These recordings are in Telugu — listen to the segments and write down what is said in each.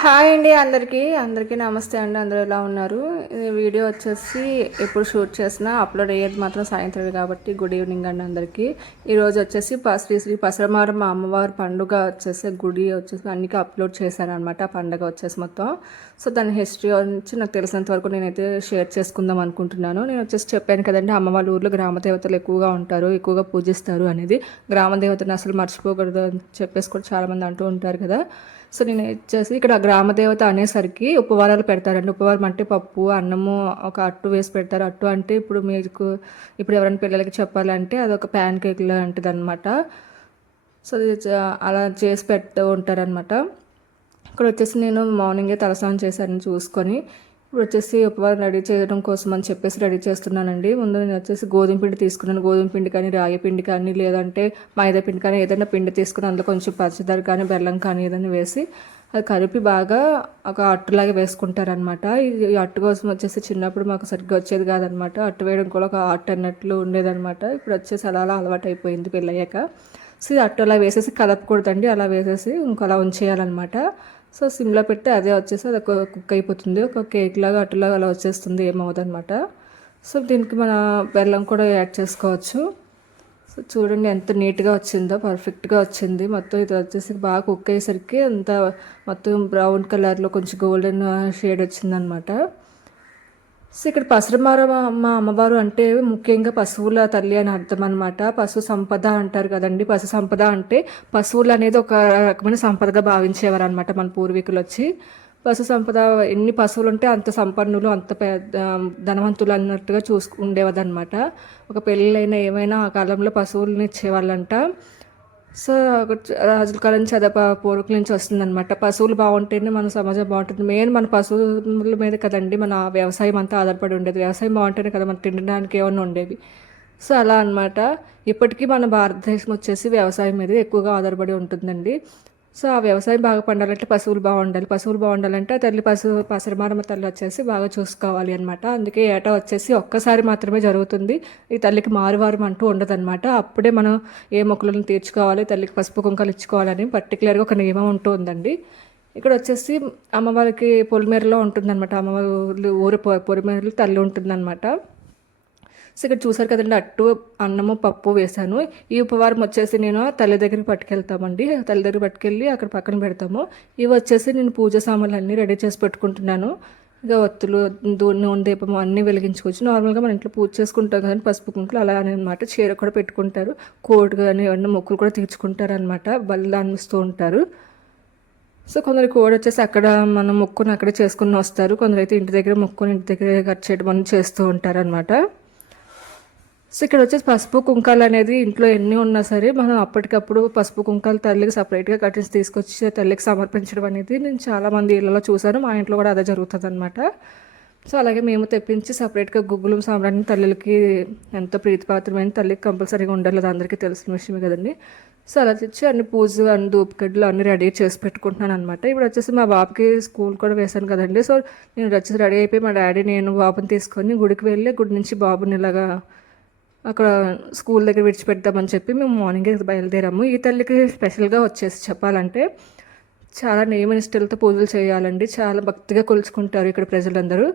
హాయ్ అండి అందరికీ నమస్తే అండి. అందరూ ఎలా ఉన్నారు? ఈ వీడియో వచ్చేసి ఎప్పుడు షూట్ చేసినా అప్లోడ్ అయ్యేది మాత్రం సాయంత్రం కాబట్టి గుడ్ ఈవినింగ్ అండి అందరికీ. ఈరోజు వచ్చేసి శ్రీ పసరమారమ్మ అమ్మవారి పండుగ వచ్చేసి గుడి వచ్చేసి అన్నికి అప్లోడ్ చేశాను అనమాట. పండుగ వచ్చేసి మొత్తం. సో దాని హిస్టరీ నుంచి నాకు తెలిసినంత వరకు నేనైతే షేర్ చేసుకుందాం అనుకుంటున్నాను. నేను వచ్చేసి చెప్పాను కదండి, అమ్మ వాళ్ళ ఊర్లో గ్రామ దేవతలు ఎక్కువగా ఉంటారు, ఎక్కువగా పూజిస్తారు అనేది. గ్రామ దేవతను అసలు మర్చిపోకూడదు అని చెప్పేసి కూడా చాలామంది అంటూ ఉంటారు కదా. సో నేను వచ్చేసి ఇక్కడ గ్రామదేవత అనేసరికి ఉపవారాలు పెడతారండి. ఉపవారం అంటే పప్పు అన్నము ఒక అట్టు వేసి పెడతారు. అట్టు అంటే ఇప్పుడు ఎవరైనా పిల్లలకి చెప్పాలంటే అదొక ప్యాన్ కేక్ లాంటిది అనమాట. సో అలా చేసి పెడుతూ ఉంటారనమాట. ఇక్కడ వచ్చేసి నేను మార్నింగే తలస్నానం చేశాను చూసుకొని. ఇప్పుడు వచ్చేసి ఉపవారం రెడీ చేయడం కోసం అని చెప్పేసి రెడీ చేస్తున్నానండి. ముందు నేను వచ్చేసి గోధుమ పిండి తీసుకున్నాను. గోధుమ పిండి కానీ రాగి పిండి కానీ లేదంటే మైదా పిండి కానీ ఏదైనా పిండి తీసుకుని అందులో కొంచెం పంచదార కానీ బెల్లం కానీ ఏదైనా వేసి అది కలిపి బాగా ఒక అట్టులాగా వేసుకుంటారనమాట. ఈ అట్టు కోసం వచ్చేసి చిన్నప్పుడు మాకు సరిగ్గా వచ్చేది కాదనమాట. అట్టు వేయడం కూడా ఒక ఆర్ట్ అన్నట్లు ఉండేదనమాట. ఇప్పుడు వచ్చేసి అలా అలవాటు అయిపోయింది పెళ్ళయ్యాక. సో ఇది అట్టు అలా వేసేసి కలపకూడదండి, అలా వేసేసి ఇంకోలా ఉంచేయాలన్నమాట. సో సిమ్లో పెట్టి అదే వచ్చేసి అది ఒక కుక్ అయిపోతుంది, ఒక కేక్ లాగా అట్టులాగా అలా వచ్చేస్తుంది, ఏమవుదనమాట. సో దీనికి మన బెల్లం కూడా యాడ్ చేసుకోవచ్చు. సో చూడండి ఎంత నీట్గా వచ్చిందో, పర్ఫెక్ట్గా వచ్చింది. మొత్తం ఇది వచ్చేసి బాగా కుక్ అయ్యేసరికి అంత మొత్తం బ్రౌన్ కలర్లో కొంచెం గోల్డెన్ షేడ్ వచ్చిందనమాట. సో ఇక్కడ పసరమారమ్మ అమ్మవారు అంటే ముఖ్యంగా పశువుల తల్లి అని అర్థం అనమాట. పశు సంపద అంటారు కదండి. పశు సంపద అంటే పశువులు అనేది ఒక రకమైన సంపదగా భావించేవారు అనమాట మన పూర్వీకులు వచ్చి. పశు సంపద ఎన్ని పశువులు ఉంటే అంత సంపన్నులు, అంత పెద్ద ధనవంతులు అన్నట్టుగా ఉండేవదనమాట. ఒక పెళ్ళైనా ఏమైనా ఆ కాలంలో పశువులను ఇచ్చేవాళ్ళంట. సో రాజుల కాలం నుంచి అదే పూర్వకుల నుంచి వస్తుందన్నమాట. పశువులు బాగుంటేనే మన సమాజం బాగుంటుంది. మెయిన్ మన పశువుల మీద కదండి మన వ్యవసాయం అంతా ఆధారపడి ఉండేది. వ్యవసాయం బాగుంటేనే కదా మనం తినడానికి ఏమన్నా ఉండేవి. సో అలా అనమాట. ఇప్పటికీ మన భారతదేశం వచ్చేసి వ్యవసాయం మీద ఎక్కువగా ఆధారపడి ఉంటుందండి. సో ఆ వ్యవసాయం బాగా పండాలంటే పశువులు బాగుండాలి. పశువులు బాగుండాలంటే ఆ తల్లి పసరమారమ్మ తల్లి వచ్చేసి బాగా చూసుకోవాలి అనమాట. అందుకే ఏటా వచ్చేసి ఒక్కసారి మాత్రమే జరుగుతుంది. ఈ తల్లికి మారువారం అంటూ ఉండదన్నమాట. అప్పుడే మనం ఏ మొక్కలను తీర్చుకోవాలి, తల్లికి పసుపు కుంకాలు ఇచ్చుకోవాలని పర్టికులర్గా ఒక నియమం ఉంటూ ఉందండి. ఇక్కడ వచ్చేసి అమ్మవారికి పొలిమేరలో ఉంటుందన్నమాట. అమ్మవారి ఊరు పొలిమేరలో తల్లి ఉంటుందన్నమాట. సో ఇక్కడ చూసారు కదండి, అట్టు అన్నము పప్పు వేసాను. ఈ ఉపవారం వచ్చేసి నేను తల్లి దగ్గరికి పట్టుకెళ్తామండి. తల్లి దగ్గర పట్టుకెళ్ళి అక్కడ పక్కన పెడతాము. ఇవి వచ్చేసి నేను పూజ సామాన్లు అన్నీ రెడీ చేసి పెట్టుకుంటున్నాను. ఇక ఒత్తులు, నూనె దీపం అన్నీ వెలిగించుకోవచ్చు. నార్మల్గా మన ఇంట్లో పూజ చేసుకుంటాం కదండి, పసుపు కుంకులు అలా అనమాట. చీర కూడా పెట్టుకుంటారు, కోటు కానీ ఏమన్నా మొక్కులు కూడా తీర్చుకుంటారు అనమాట. బలిదానం ఇస్తూ ఉంటారు. సో కొందరు కోడి వచ్చేసి అక్కడ మనం మొక్కుని అక్కడే చేసుకుని వస్తారు. కొందరైతే ఇంటి దగ్గర మొక్కుని ఇంటి దగ్గర కట్ చేయడం అని చేస్తూ ఉంటారు అనమాట. సో ఇక్కడ వచ్చేసి పసుపు కుంకాలు అనేది ఇంట్లో ఎన్ని ఉన్నా సరే మనం అప్పటికప్పుడు పసుపు కుంకాలు తల్లికి సపరేట్గా కట్టించి తీసుకొచ్చి తల్లికి సమర్పించడం అనేది నేను చాలామంది ఇళ్ళలో చూశాను. మా ఇంట్లో కూడా అదే జరుగుతుంది అనమాట. సో అలాగే మేము తెప్పించి సపరేట్గా గుగ్గులు సాంబ్రాన్ని తల్లికి ఎంతో ప్రీతిపాత్రమైన తల్లికి కంపల్సరీగా ఉండాలి, అది అందరికీ తెలిసిన విషయమే కదండి. సో అలా తెచ్చి అన్ని పూజ అన్ని ధూపగడ్డలు అన్నీ రెడీ చేసి పెట్టుకుంటున్నాను అనమాట. ఇప్పుడు వచ్చేసి మా బాబుకి స్కూల్ కూడా వేశాను కదండి. సో నేను వచ్చేసి రెడీ అయిపోయి మా డాడీ నేను బాబుని తీసుకొని గుడికి వెళ్ళి గుడి నుంచి బాబుని ఇలాగా అక్కడ స్కూల్ దగ్గర విడిచిపెడతామని చెప్పి మేము మార్నింగే బయలుదేరాము. ఈ తల్లికి స్పెషల్గా వచ్చేసి చెప్పాలంటే చాలా నియమనిష్టలతో పూజలు చేయాలండి. చాలా భక్తిగా కొలుచుకుంటారు ఇక్కడ ప్రజలందరూ.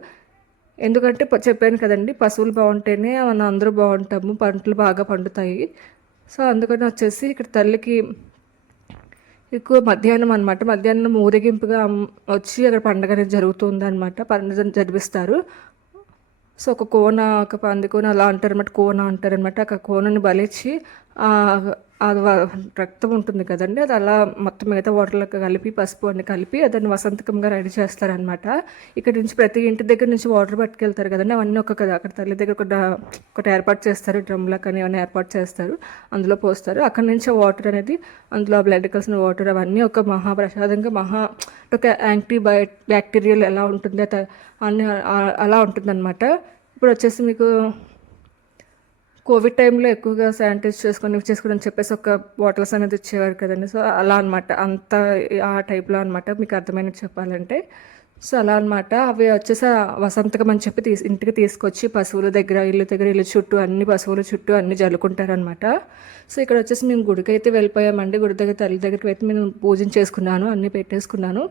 ఎందుకంటే చెప్పాను కదండి, పశువులు బాగుంటేనే మనం అందరూ బాగుంటాము, పంటలు బాగా పండుతాయి. సో అందుకని వచ్చేసి ఇక్కడ తల్లికి ఎక్కువ మధ్యాహ్నం అనమాట. మధ్యాహ్నం ఊరేగింపుగా వచ్చి అక్కడ పండుగ అనేది జరుగుతుంది అనమాట. పండుగ జరిపిస్తారు. సో ఒక కోన, ఒక పంది కోన అలా అంటారనమాట, కోన అంటారనమాట. ఆ కోనని బలిచ్చి అది రక్తం ఉంటుంది కదండి, అది అలా మొత్తం మిగతా వాటర్లకు కలిపి పసుపు అన్ని కలిపి దాన్ని వసంతకంగా రెడీ చేస్తారనమాట. ఇక్కడ నుంచి ప్రతి ఇంటి దగ్గర నుంచి వాటర్ పట్టుకెళ్తారు కదండి, అవన్నీ అక్కడ తల్లి దగ్గర ఒకటి ఏర్పాటు చేస్తారు, డ్రమ్లో కానీ అవన్నీ ఏర్పాటు చేస్తారు, అందులో పోస్తారు. అక్కడ నుంచి వాటర్ అనేది అందులో బ్లడ్ కలిసిన వాటర్ అవన్నీ ఒక మహాప్రసాదంగా ఒక బ్యాక్టీరియల్ ఎలా ఉంటుంది అన్నీ అలా ఉంటుందన్నమాట. ఇప్పుడు వచ్చేసి మీకు కోవిడ్ టైంలో ఎక్కువగా శానిటైజ్ చేసుకోవడం చెప్పేసి ఒక బాటిల్స్ అనేది ఇచ్చేవారు కదండి. సో అలా అనమాట, అంత ఆ టైప్లో అనమాట, మీకు అర్థమైనట్టు చెప్పాలంటే. సో అలా అనమాట. అవి వచ్చేసి వసంతకం అని చెప్పి ఇంటికి తీసుకొచ్చి పశువుల దగ్గర ఇల్లు చుట్టూ అన్ని పశువుల చుట్టూ అన్ని జల్లుకుంటారనమాట. సో ఇక్కడ వచ్చేసి మేము గుడికి అయితే వెళ్ళిపోయామండి. గుడి దగ్గర తల్లి దగ్గరికి అయితే నేను పూజ చేసుకున్నాను, అన్నీ పెట్టేసుకున్నాను.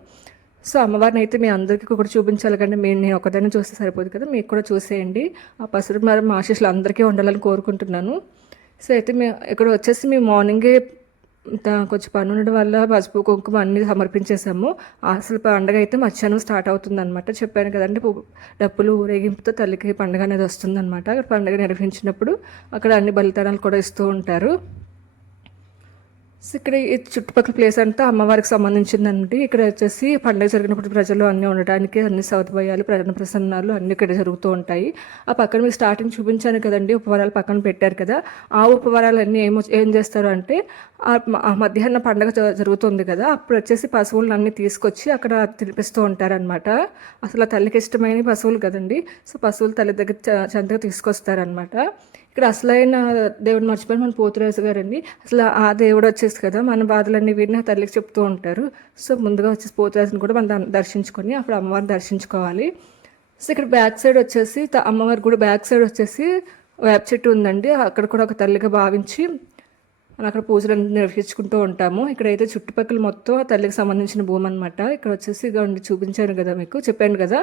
సో అమ్మవారిని అయితే మీ అందరికీ కూడా చూపించాలి కంటే నేను ఒకదాన్ని చూస్తే సరిపోదు కదా, మీకు కూడా చూసేయండి. ఆ పసుపు ఆశీస్సులు అందరికీ ఉండాలని కోరుకుంటున్నాను. సో అయితే ఇక్కడ వచ్చేసి మేము మార్నింగే కొంచెం పని ఉండడం వల్ల పసుపు కుంకుమ అన్నీ సమర్పించేసాము. అసలు పండుగ అయితే మధ్యాహ్నం స్టార్ట్ అవుతుంది అనమాట. చెప్పాను కదండి, డప్పులు ఊరేగింపుతో తల్లికి పండుగ అనేది వస్తుందన్నమాట. అక్కడ పండుగ నిర్వహించినప్పుడు అక్కడ అన్ని బలిదానాలు కూడా ఇస్తూ ఉంటారు. ఇక్కడ ఈ చుట్టుపక్కల ప్లేస్ అంతా అమ్మవారికి సంబంధించిందండి. ఇక్కడ వచ్చేసి పండుగ జరిగినప్పుడు ప్రజలు అన్నీ ఉండడానికి అన్ని సౌకర్యాలు ప్రసన్నాలు అన్నీ ఇక్కడ జరుగుతూ ఉంటాయి. ఆ పక్కన మీరు స్టార్టింగ్ చూపించాను కదండి, ఉపవరాలు పక్కన పెట్టారు కదా, ఆ ఉపవరాలు అన్నీ ఏం చేస్తారు అంటే ఆ మధ్యాహ్నం పండుగ జరుగుతుంది కదా, అప్పుడు వచ్చేసి పశువులను అన్నీ తీసుకొచ్చి అక్కడ తినిపిస్తూ ఉంటారనమాట. అసలు ఆ తల్లికి ఇష్టమైన పశువులు కదండి, సో పశువులు తల్లి దగ్గర చెంతగా తీసుకొస్తారనమాట. ఇక్కడ అసలైన దేవుడు మర్చిపోయి మన పోతురాజు గారండి. అసలు ఆ దేవుడు వచ్చేసి కదా మన బాధలన్నీ వీడిని తల్లికి చెప్తూ ఉంటారు. సో ముందుగా వచ్చేసి పోతురాజుని కూడా మనం దర్శించుకొని అప్పుడు అమ్మవారిని దర్శించుకోవాలి. సో ఇక్కడ బ్యాక్ సైడ్ వచ్చేసి అమ్మవారి కూడా బ్యాక్ సైడ్ వచ్చేసి వేప చెట్టు ఉందండి. అక్కడ కూడా ఒక తల్లిగా భావించి మనం అక్కడ పూజలు నిర్వహించుకుంటూ ఉంటాము. ఇక్కడైతే చుట్టుపక్కల మొత్తం ఆ తల్లికి సంబంధించిన భూమి అనమాట. ఇక్కడ వచ్చేసి ఇక చూపించాను కదా, మీకు చెప్పాను కదా.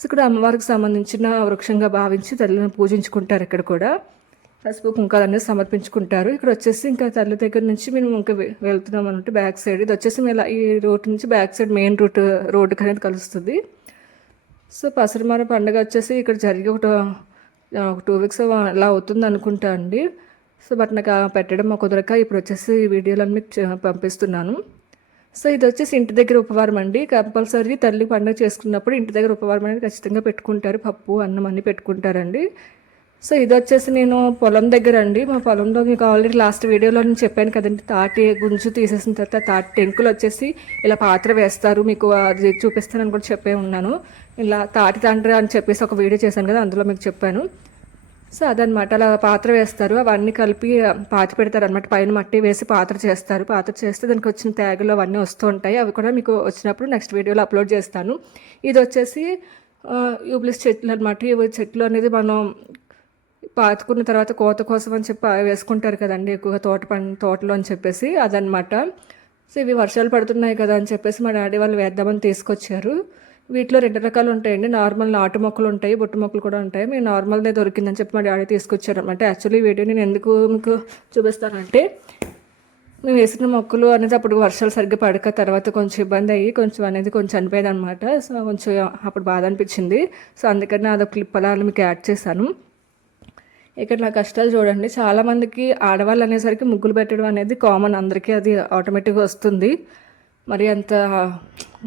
సో ఇక్కడ అమ్మవారికి సంబంధించిన వృక్షంగా భావించి తల్లిని పూజించుకుంటారు. ఇక్కడ కూడా పసుపు కుంకాలన్నీ సమర్పించుకుంటారు. ఇక్కడ వచ్చేసి ఇంకా తల్లి దగ్గర నుంచి మేము ఇంకా వెళ్తున్నాం అన్నట్టు బ్యాక్ సైడ్. ఇది వచ్చేసి మేము ఈ రోడ్ నుంచి బ్యాక్ సైడ్ మెయిన్ రోడ్డుకి అనేది కలుస్తుంది. సో పసరమార పండుగ వచ్చేసి ఇక్కడ జరిగి ఒక 2 weeks అలా అవుతుంది అనుకుంటా అండి. సో బట్ నాకు పెట్టడం కుదరక ఇప్పుడు వచ్చేసి ఈ వీడియోలను మీకు పంపిస్తున్నాను. సో ఇది వచ్చేసి ఇంటి దగ్గర ఉపవారం అండి. కంపల్సరీ తల్లి పండుగ చేసుకున్నప్పుడు ఇంటి దగ్గర ఉపవారం అనేది ఖచ్చితంగా పెట్టుకుంటారు. పప్పు అన్నం అన్నీ పెట్టుకుంటారండి. సో ఇది వచ్చేసి నేను పొలం దగ్గర అండి. మా పొలంలో మీకు ఆల్రెడీ లాస్ట్ వీడియోలో నేను చెప్పాను కదండి, తాటి గుంజు తీసేసిన తర్వాత తాటి టెంకులు వచ్చేసి ఇలా పాత్ర వేస్తారు. మీకు అది చూపిస్తానని కూడా చెప్పే ఉన్నాను. ఇలా తాటి తండ్రి అని చెప్పేసి ఒక వీడియో చేశాను కదా, అందులో మీకు చెప్పాను. సో అదనమాట, అలా పాత్ర వేస్తారు. అవన్నీ కలిపి పాతి పెడతారు అనమాట. పైన మట్టి వేసి పాత్ర చేస్తారు. పాత్ర చేస్తే దానికి వచ్చిన తేగలు అవన్నీ వస్తూ ఉంటాయి. అవి కూడా మీకు వచ్చినప్పుడు నెక్స్ట్ వీడియోలో అప్లోడ్ చేస్తాను. ఇది వచ్చేసి యూబ్లిస్ చెట్లు అనమాట. ఇవి చెట్లు అనేది మనం పాతుకున్న తర్వాత కోత కోసం అని చెప్పి వేసుకుంటారు కదండి ఎక్కువగా తోటలో అని చెప్పేసి, అదనమాట. సో ఇవి వర్షాలు పడుతున్నాయి కదా అని చెప్పేసి మా డాడీ వాళ్ళు వేద్దామని తీసుకొచ్చారు. వీటిలో 2 రకాలు ఉంటాయండి. నార్మల్ నాటు మొక్కలు ఉంటాయి, బుట్ట మొక్కలు కూడా ఉంటాయి. మేము నార్మల్దే దొరికిందని చెప్పి మా డాడీ తీసుకొచ్చారు అనమాట. యాక్చువల్లీ వీడియో నేను ఎందుకు మీకు చూపిస్తానంటే, మేము వేసిన మొక్కలు అనేది అప్పుడు వర్షాలు సరిగ్గా పడక తర్వాత కొంచెం ఇబ్బంది అయ్యి కొంచెం చనిపోయేది అనమాట. సో కొంచెం అప్పుడు బాధ అనిపించింది. సో అందుకని అదొక క్లిప్ అలా మీకు యాడ్ చేశాను. ఇక్కడ నా కష్టాలు చూడండి. చాలామందికి ఆడవాళ్ళు అనేసరికి ముగ్గులు పెట్టడం అనేది కామన్, అందరికీ అది ఆటోమేటిక్గా వస్తుంది. మరి అంత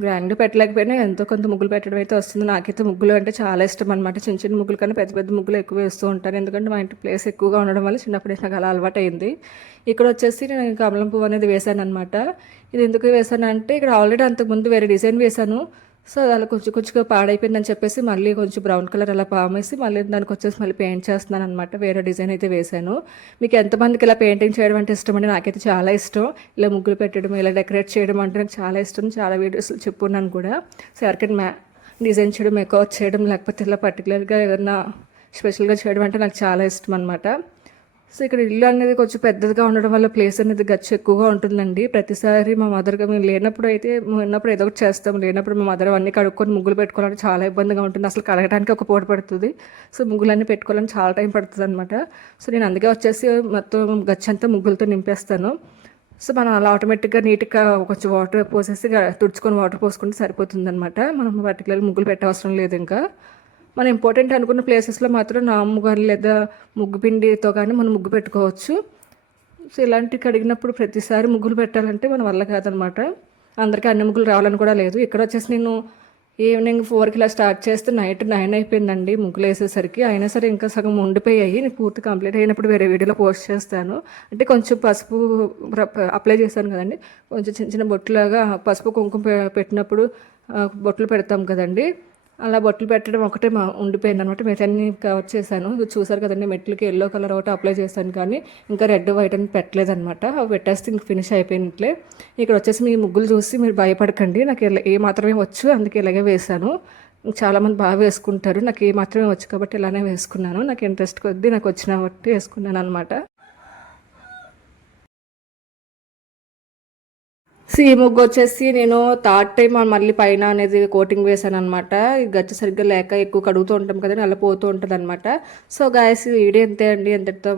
గ్రాండ్గా పెట్టలేకపోయినా ఎంతో కొంత ముగ్గులు పెట్టడం అయితే వస్తుంది. నాకైతే ముగ్గులు అంటే చాలా ఇష్టం అనమాట. చిన్న చిన్న ముగ్గులు కన్నా పెద్ద పెద్ద ముగ్గులు ఎక్కువ వేస్తూ ఉంటాను. ఎందుకంటే మా ఇంటి ప్లేస్ ఎక్కువగా ఉండడం వల్ల చిన్నప్పుడు నాకు అలా అలవాటు అయింది. ఇక్కడ వచ్చేసి నేను కమలం పువ్వు అనేది వేశాను అనమాట. ఇది ఎందుకు వేసాను అంటే, ఇక్కడ ఆల్రెడీ అంతకుముందు వేరే డిజైన్ వేశాను. సో అలా కొంచెం పాడైపోయిందని చెప్పేసి మళ్ళీ కొంచెం బ్రౌన్ కలర్ అలా పామేసి మళ్ళీ దానికి వచ్చేసి మళ్ళీ పెయింట్ చేస్తున్నాను అనమాట. వేరే డిజైన్ అయితే వేశాను. మీకు ఎంతమందికి ఇలా పెయింటింగ్ చేయడం అంటే ఇష్టం అండి? నాకైతే చాలా ఇష్టం. ఇలా ముగ్గులు పెట్టడం, ఇలా డెకరేట్ చేయడం అంటే నాకు చాలా ఇష్టం. చాలా వీడియోస్లో చెప్పున్నాను కూడా. సో ఎవరికైనా డిజైన్ చేయడం, మేకప్ చేయడం, లేకపోతే ఇలా పర్టికులర్గా ఏదైనా స్పెషల్గా చేయడం అంటే నాకు చాలా ఇష్టం అనమాట. సో ఇక్కడ ఇల్లు అనేది కొంచెం పెద్దదిగా ఉండడం వల్ల ప్లేస్ అనేది గచ్చు ఎక్కువగా ఉంటుందండి. ప్రతిసారి మా మదర్గా మేము లేనప్పుడు అయితే ఉన్నప్పుడు ఏదో ఒకటి చేస్తాం, లేనప్పుడు మా మదర్ అన్నీ కడుక్కొని ముగ్గులు పెట్టుకోవాలంటే చాలా ఇబ్బందిగా ఉంటుంది. అసలు కడగడానికి ఒక పూట పడుతుంది. సో ముగ్గులన్నీ పెట్టుకోవాలని చాలా టైం పడుతుంది అనమాట. సో నేను అందుకే వచ్చేసి మొత్తం గచ్చు అంతా ముగ్గులతో నింపేస్తాను. సో మనం అలా ఆటోమేటిక్గా నీట్గా కొంచెం వాటర్ పోసేసి తుడుచుకొని వాటర్ పోసుకుంటే సరిపోతుంది అనమాట. మనం పర్టికులర్గా ముగ్గులు పెట్టవసరం లేదు. ఇంకా మనం ఇంపార్టెంట్ అనుకున్న ప్లేసెస్లో మాత్రం నాము కానీ లేదా ముగ్గు పిండితో కానీ మనం ముగ్గు పెట్టుకోవచ్చు. సో ఇలాంటివి కడిగినప్పుడు ప్రతిసారి ముగ్గులు పెట్టాలంటే మన వల్ల కాదనమాట. అందరికీ అన్ని ముగ్గులు రావాలని కూడా లేదు. ఇక్కడ వచ్చేసి నేను ఈవినింగ్ 4కి ఇలా స్టార్ట్ చేస్తే నైట్ 9 అయిపోయిందండి ముగ్గులు వేసేసరికి. అయినా సరే ఇంకా సగం ఉండిపోయాయి. నేను పూర్తి కంప్లీట్ అయినప్పుడు వేరే వీడియోలో పోస్ట్ చేస్తాను. అంటే కొంచెం పసుపు అప్లై చేశాను కదండి, కొంచెం చిన్న చిన్న బొట్టులాగా పసుపు కుంకుమ పెట్టినప్పుడు బొట్లు పెడతాం కదండి, అలా బొట్లు పెట్టడం ఒకటే ఉండిపోయింది అనమాట. మిగతాన్ని కవర్ చేశాను. ఇది చూసారు కదండి, మెట్లకి ఎల్లో కలర్ ఒకటి అప్లై చేశాను కానీ ఇంకా రెడ్ వైట్ అని పెట్టలేదనమాట. అవి పెట్టేస్తే ఇంక ఫినిష్ అయిపోయినట్లే. ఇక్కడ వచ్చేసి మీ ముగ్గులు చూసి మీరు భయపడకండి, నాకు ఏ మాత్రమే వచ్చు అందుకే ఇలాగే వేశాను. చాలామంది బాగా వేసుకుంటారు, నాకు ఏ మాత్రమే వచ్చు కాబట్టి ఇలానే వేసుకున్నాను. నాకు ఇంట్రెస్ట్ కొద్దీ నాకు వచ్చిన బట్టి వేసుకున్నాను అనమాట. ఈ ముగ్గు వచ్చేసి నేను థర్డ్ టైం మళ్ళీ పైన అనేది కోటింగ్ వేసాను అనమాట. ఈ గచ్చ సరిగ్గా లేక ఎక్కువ కడుగుతూ ఉంటాం కదా, అలా పోతూ ఉంటుంది అనమాట. సో గాయస్ ఈ వీడియో అంతే అండి. ఎంతటితో